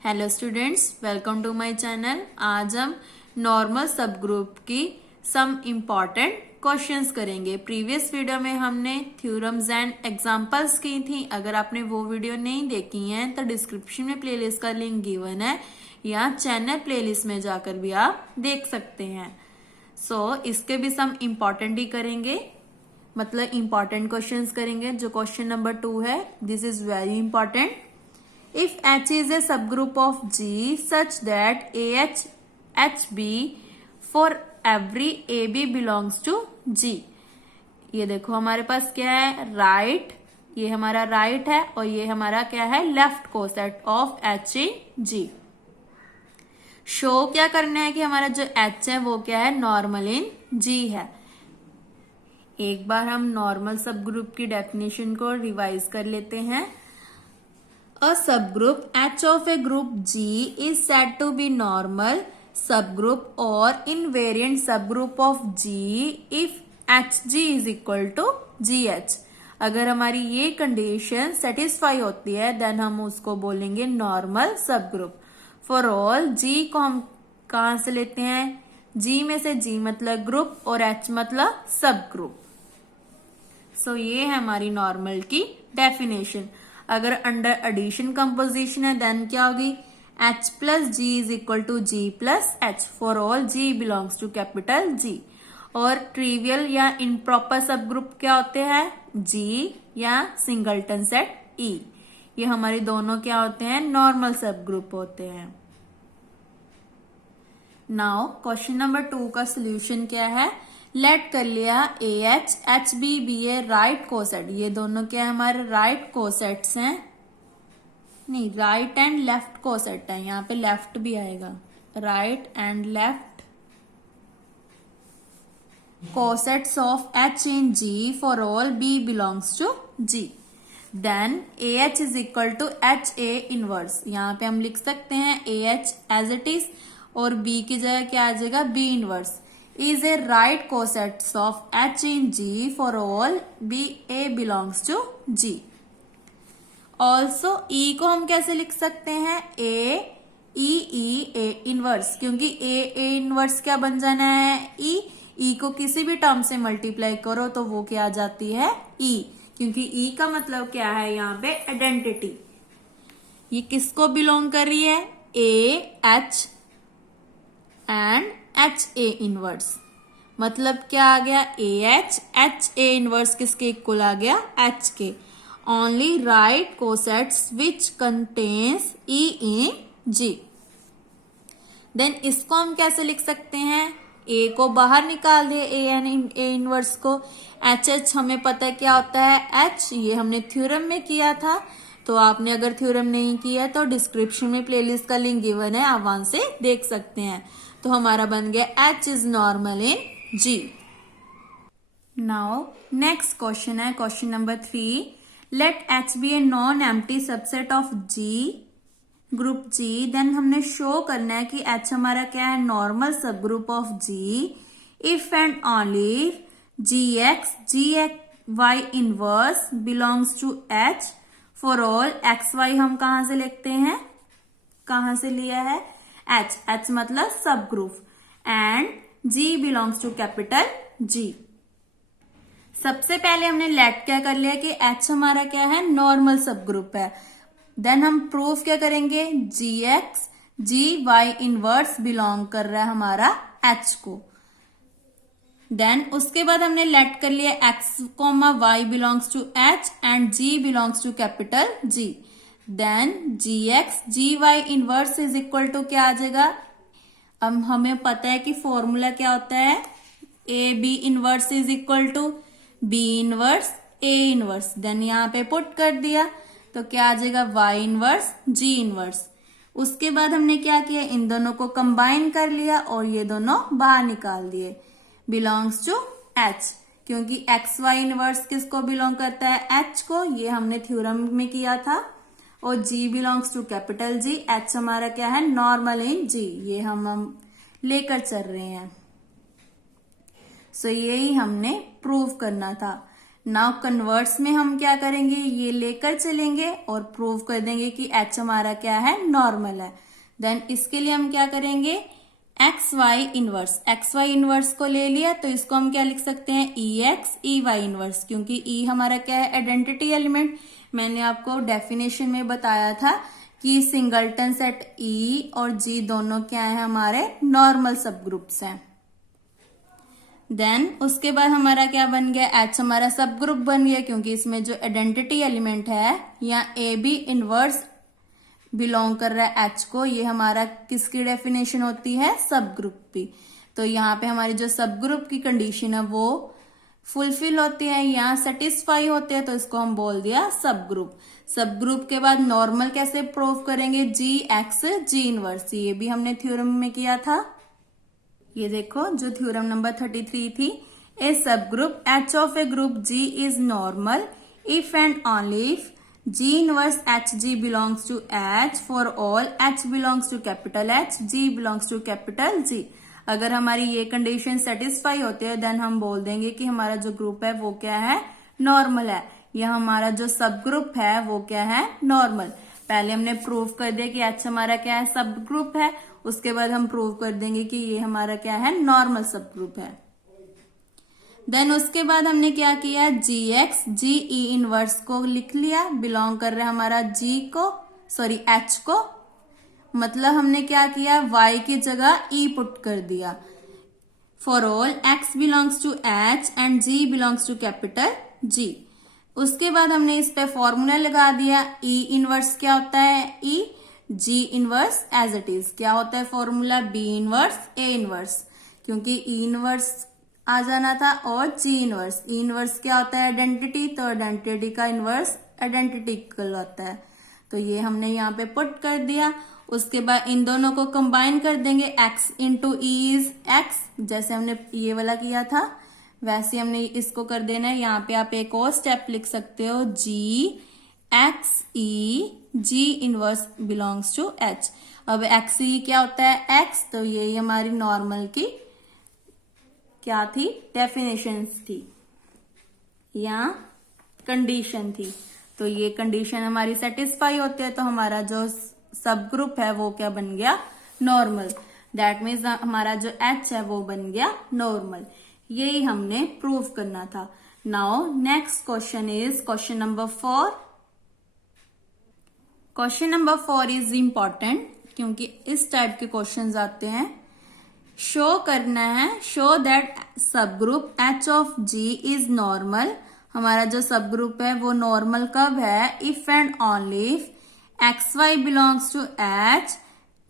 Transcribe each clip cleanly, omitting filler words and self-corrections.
Hello students, welcome to my channel. आज हम normal सब ग्रुप की सम इम्पॉर्टेंट क्वेश्चंस करेंगे। प्रीवियस वीडियो में हमने थ्योरम्स एंड एग्जांपल्स की थी। अगर आपने वो वीडियो नहीं देखी है तो डिस्क्रिप्शन में प्लेलिस्ट का लिंक गिवन है या चैनल प्लेलिस्ट में जाकर भी आप देख सकते हैं। इसके भी सम इम्पॉर्टेंट ही करेंगे, मतलब इम्पॉर्टेंट क्वेश्चंस करेंगे। जो क्वेश्चन नंबर 2 है, this is very important. If H is a subgroup of G such that AH HB for every AB belongs to G। ये देखो हमारे पास क्या है, राइट, ये हमारा राइट है और ये हमारा क्या है, left coset of H in G। Show क्या करना है कि हमारा जो H है वो क्या है, नॉर्मल इन G है। एक बार हम नॉर्मल सब ग्रुप की डेफिनेशन को रिवाइज कर लेते हैं। A subgroup H of a group G is said to be normal subgroup or invariant subgroup of G if HG is equal to GH। अगर हमारी ये कंडीशन सेटिस्फाई होती है देन हम उसको बोलेंगे नॉर्मल सब ग्रुप। फॉर ऑल G को हम कहां से लेते हैं, G में से G मतलब ग्रुप और H मतलब सब ग्रुप। ये है हमारी नॉर्मल की डेफिनेशन। अगर अंडर एडिशन कंपोजिशन है देन क्या होगी, H plus G is equal to G plus H for all G belongs to capital G। और ट्रिवियल या इम्प्रॉपर सब ग्रुप क्या होते हैं, G या सिंगलटन सेट E। ये हमारे दोनों क्या होते हैं, नॉर्मल सब ग्रुप होते हैं। नाउ क्वेश्चन नंबर 2 का सोल्यूशन क्या है, लेट कर लिया AH HB भी है राइट कोसेट। ये दोनों क्या है, हमारे राइट कोसेट्स हैं, नहीं राइट एंड लेफ्ट कोसेट है, यहाँ पे लेफ्ट भी आएगा, right and left cosets of H in G for all B belongs to G। Then AH is equal to HA inverse. यहाँ पे हम लिख सकते हैं AH एज इट इज और B की जगह क्या आ जाएगा, B inverse is a right cosets of H in G for all B A belongs to G। also E को हम कैसे लिख सकते हैं, A E E A inverse, क्योंकि A इनवर्स क्या बन जाना है, E को किसी भी टर्म से मल्टीप्लाई करो तो वो क्या आ जाती है, E, क्योंकि E का मतलब क्या है यहाँ पे, आइडेंटिटी। ये किसको बिलोंग कर रही है, A H and HA inverse. मतलब क्या आ गया, AH HA इनवर्स किसके इक्वल आ गया, H के। Only right cosets which contains E in G। Then इसको हम कैसे लिख सकते हैं, A को बाहर निकाल दिए, A इनवर्स को। HH हमें पता है क्या होता है, H, ये हमने थ्योरम में किया था। तो आपने अगर थ्योरम नहीं किया तो डिस्क्रिप्शन में प्लेलिस्ट का लिंक गिवन है, आप वहां से देख सकते हैं। तो हमारा बन गया H is normal in G। Now next question है question number 3। Let H be a non empty subset of G group G। Then हमने शो करना है कि H हमारा क्या है, नॉर्मल सब group of G if and only GY inverse belongs to H for all XY। हम कहां से लिखते हैं, कहां से लिया है, H मतलब sub group and G belongs to capital G। सबसे पहले हमने लेट क्या कर लिया कि H हमारा क्या है, नॉर्मल सब ग्रुप है। देन हम प्रूफ क्या करेंगे, GY इनवर्स बिलोंग कर रहा है हमारा H को। देन उसके बाद हमने लेट कर लिया X, Y belongs to H and G belongs to capital G। Then GY inverse is equal to क्या आ जाएगा, अब हमें पता है कि फॉर्मूला क्या होता है, AB inverse is equal to B inverse A inverse. Then यहाँ पे पुट कर दिया तो क्या आ जाएगा, Y इनवर्स G इनवर्स। उसके बाद हमने क्या किया, इन दोनों को कंबाइन कर लिया और ये दोनों बाहर निकाल दिए, बिलोंग्स टू H, क्योंकि XY इनवर्स किसको बिलोंग करता है, H को, ये हमने थ्योरम में किया था। और G belongs to capital G, H हमारा क्या है, नॉर्मल इन G, ये हम लेकर चल रहे हैं। यही हमने प्रूव करना था। नाउ कन्वर्ट्स में हम क्या करेंगे, ये लेकर चलेंगे और प्रूव कर देंगे कि एच हमारा क्या है, नॉर्मल है। देन इसके लिए हम क्या करेंगे, X Y inverse, X Y inverse को ले लिया तो इसको हम क्या लिख सकते हैं, ई एक्स ई वाई इनवर्स, क्योंकि ई हमारा क्या है, आइडेंटिटी एलिमेंट। मैंने आपको डेफिनेशन में बताया था कि सिंगलटन सेट ई और जी दोनों क्या है, हमारे नॉर्मल सब ग्रुप्स हैं। देन उसके बाद हमारा क्या बन गया, एच हमारा सब ग्रुप बन गया, क्योंकि इसमें जो आइडेंटिटी एलिमेंट है या ए बी इनवर्स बिलोंग कर रहा है एच को, ये हमारा किसकी डेफिनेशन होती है, सब ग्रुप की। तो यहाँ पे हमारी जो सब ग्रुप की कंडीशन है वो फुलफिल होती है या सेटिस्फाई होते हैं, तो इसको हम बोल दिया सब ग्रुप। सब ग्रुप के बाद नॉर्मल कैसे प्रूव करेंगे, जी एक्स जी इनवर्स, ये भी हमने थ्योरम में किया था। ये देखो जो थ्योरम नंबर 33 थी, a sub group H of a group G is normal if and only if G inverse H G belongs to H for all H belongs to capital H G belongs to capital G. अगर हमारी ये condition satisfy होती है then हम बोल देंगे कि हमारा जो ग्रुप है वो क्या है, नॉर्मल है, या हमारा जो सब ग्रुप है वो क्या है, नॉर्मल। पहले हमने प्रूव कर दिया कि एच हमारा क्या है, सब ग्रुप है, उसके बाद हम प्रूव कर देंगे कि ये हमारा क्या है, नॉर्मल सब ग्रुप है। देन उसके बाद हमने क्या किया, जी एक्स जी ई इनवर्स को लिख लिया, बिलोंग कर रहा है हमारा जी को, सॉरी एच को, मतलब हमने क्या किया, y की जगह e पुट कर दिया। For all x belongs to h and g belongs to capital G। उसके बाद हमने इस पे फॉर्मूला लगा दिया, e इनवर्स क्या होता है, e, g inverse as it is क्या होता है formula, b inverse a inverse, क्योंकि e इनवर्स आ जाना था, और g इनवर्स, e इनवर्स क्या होता है, आइडेंटिटी, तो आइडेंटिटी का इनवर्स आइडेंटिटी इक्वल होता है, तो ये हमने यहाँ पे पुट कर दिया। उसके बाद इन दोनों को कंबाइन कर देंगे, x into E is x, जैसे हमने ये वाला किया था वैसे हमने इसको कर देना है। यहाँ पे आप एक और स्टेप लिख सकते हो, g x e g inverse belongs to H. अब एक्स ई क्या होता है, x, तो ये हमारी नॉर्मल की क्या थी, डेफिनेशन थी या कंडीशन थी। तो ये कंडीशन हमारी सेटिस्फाई होती है तो हमारा जो सब ग्रुप है वो क्या बन गया, नॉर्मल। दैट मीन्स हमारा जो एच है वो बन गया नॉर्मल। यही हमने प्रूव करना था। Now next question is question number 4। Question number 4 is important क्योंकि इस टाइप के क्वेश्चंस आते हैं। शो करना है, show that sub group H of G is normal. हमारा जो सब ग्रुप है वो नॉर्मल कब है, if and only if X Y belongs to H,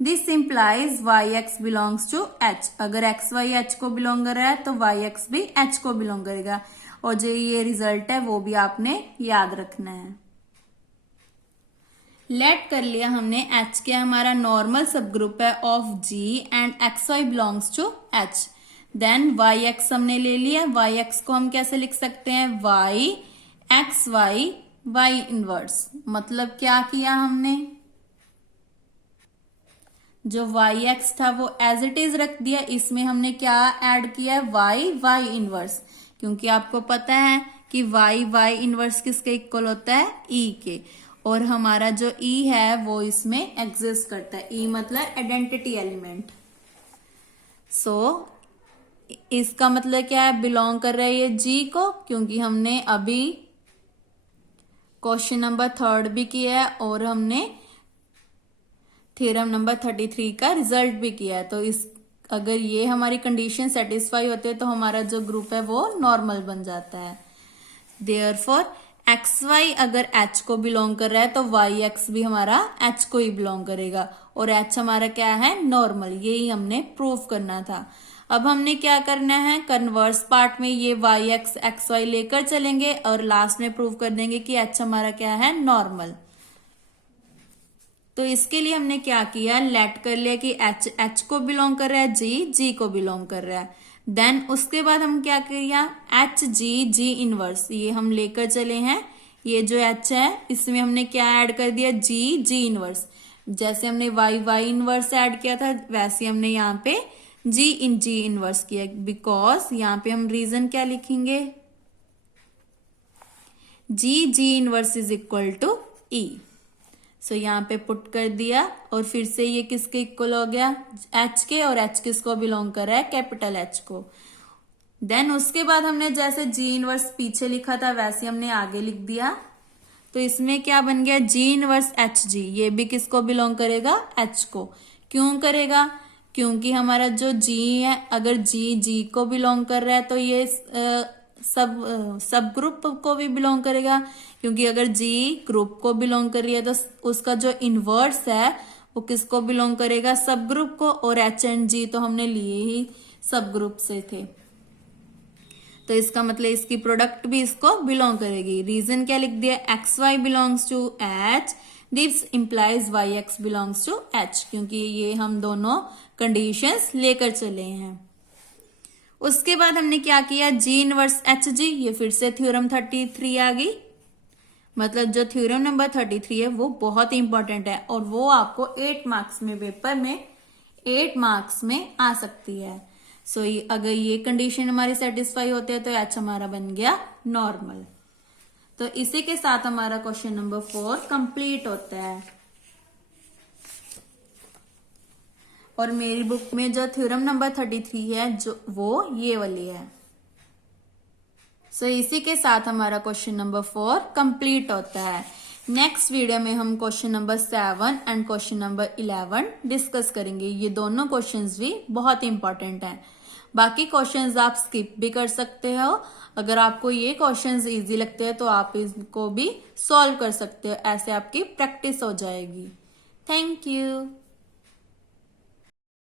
this implies Y X belongs to H. अगर एक्स वाई एच को belong कर रहा है तो वाई एक्स भी एच को बिलोंग करेगा, और जो ये रिजल्ट है वो भी आपने याद रखना है। लेट कर लिया हमने, एच क्या हमारा नॉर्मल सब ग्रुप है of G and X Y belongs to H. Then Y X हमने ले लिया, वाई एक्स को हम कैसे लिख सकते हैं, Y X Y Y inverse. मतलब क्या किया हमने, जो वाई एक्स था वो एज इट इज रख दिया, इसमें हमने क्या ऐड किया, वाई वाई इनवर्स, क्योंकि आपको पता है कि वाई वाई इनवर्स किसके इक्वल होता है, ई के, और हमारा जो ई है वो इसमें एग्जिस्ट करता है। ई मतलब आइडेंटिटी एलिमेंट। सो इसका मतलब क्या है, बिलोंग कर रहा है ये जी को, क्योंकि हमने अभी क्वेश्चन नंबर 3 भी किया है और हमने थ्योरम नंबर 33 का रिजल्ट भी किया है। तो इस अगर ये हमारी कंडीशन सेटिस्फाई होती है तो हमारा जो ग्रुप है वो नॉर्मल बन जाता है। देयरफॉर एक्स वाई अगर एच को बिलोंग कर रहा है तो वाई एक्स भी हमारा एच को ही बिलोंग करेगा, और एच हमारा क्या है, नॉर्मल। यही हमने प्रूव करना था। अब हमने क्या करना है, कन्वर्स पार्ट में ये वाई एक्स एक्स वाई लेकर चलेंगे और लास्ट में प्रूव कर देंगे कि एच हमारा क्या है, नॉर्मल। तो इसके लिए हमने क्या किया, लेट कर लिया कि एच एच को बिलोंग कर रहा है, जी जी को बिलोंग कर रहा है। देन उसके बाद हम क्या किया, एच जी जी इनवर्स, ये हम लेकर चले हैं। ये जो एच है इसमें हमने क्या ऐड कर दिया, जी जी इनवर्स। जैसे हमने वाई वाई इनवर्स ऐड किया था वैसे हमने यहाँ पे जी इनवर्स किया, बिकॉज यहाँ पे हम रीजन क्या लिखेंगे, g inverse is equal to e. So यहाँ पे पुट कर दिया और फिर से ये किसके इक्वल हो गया, एच के, और एच किसको बिलोंग कर रहा है, कैपिटल एच को। देन उसके बाद हमने जैसे जी इनवर्स पीछे लिखा था वैसे हमने आगे लिख दिया। तो इसमें क्या बन गया, जी इनवर्स एच जी, ये भी किसको बिलोंग करेगा, एच को। क्यों करेगा, क्योंकि हमारा जो जी है अगर जी को बिलोंग कर रहा है तो ये सब ग्रुप को भी बिलोंग करेगा, क्योंकि अगर जी ग्रुप को बिलोंग कर रही है तो उसका जो इनवर्स है वो किसको बिलोंग करेगा, सब ग्रुप को। और एच एंड जी तो हमने लिए ही सब ग्रुप से थे, तो इसका मतलब इसकी प्रोडक्ट भी इसको बिलोंग करेगी। रीजन क्या लिख दिया, X Y belongs to H, this implies Y X belongs to H, क्योंकि ये हम दोनों कंडीशंस लेकर चले हैं। उसके बाद हमने क्या किया, जी इनवर्स एच जी, ये फिर से थ्योरम 33 आ गई। मतलब जो थ्योरम नंबर 33 है वो बहुत इंपॉर्टेंट है और वो आपको 8 मार्क्स में, पेपर में 8 मार्क्स में आ सकती है। सो अगर ये कंडीशन हमारी सेटिस्फाई होते हैं तो एच हमारा बन गया नॉर्मल। तो इसी के साथ हमारा क्वेश्चन नंबर 4 कंप्लीट होता है। और मेरी बुक में जो थ्योरम नंबर 33 है जो वो ये वाली है। सो इसी के साथ हमारा क्वेश्चन नंबर 4 कंप्लीट होता है। नेक्स्ट वीडियो में हम question number 7 and question number 11 discuss करेंगे। ये दोनों क्वेश्चंस भी बहुत इंपॉर्टेंट हैं। बाकी क्वेश्चंस आप स्किप भी कर सकते हो। अगर आपको ये क्वेश्चंस इजी लगते हैं तो आप इसको भी सॉल्व कर सकते हो, ऐसे आपकी प्रैक्टिस हो जाएगी। Thank you.